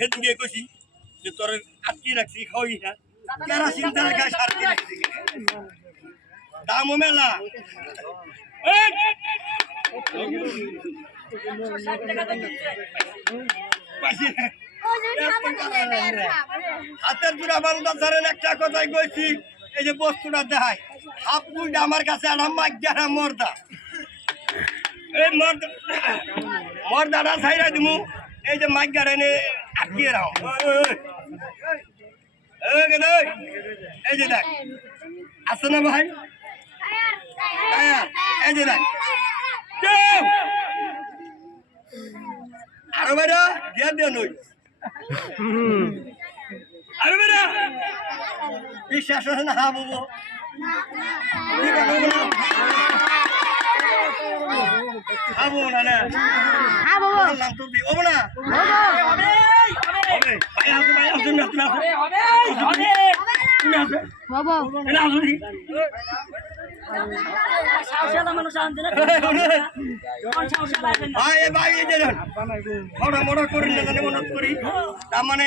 হেদিন গিয়ে কইছি যে তোর আটকে রাখছি খাওয়াই না কেরাসিন তেলে গায়ে সার দিয়ে রাখছি দামও মেলা হাতের জোড়া বান্ধা ধরেন একটা কথাই কইছি এই যে বস্তুটা দেখায় আপনার আমার কাছে একটা মাইজ্ঞারা মর্দা এই মর্দাটা ছাইরা দিমু এই যে মাইজ্ঞার এনে আটকিয়ে রাও এই যে দেখ আছে না ভাই এই যে দেখ আরো বেড়া দিয়া দিয়া নই আরো বেড়া বিশ্বাস আছে না হা বাবু খাবো না না খাবো নাম তো দি ওবো না হবে হবে ভাই আসো ভাই আসো না তুমি আসো হবে হবে তুমি আসো বাবা এলা আসো দি সাউশালা মানুষ আনতে না কোন সাউশালা আইবেন ভাই ভাই এই যে মোড়া মোড়া করেন না জানি মনত করি তার মানে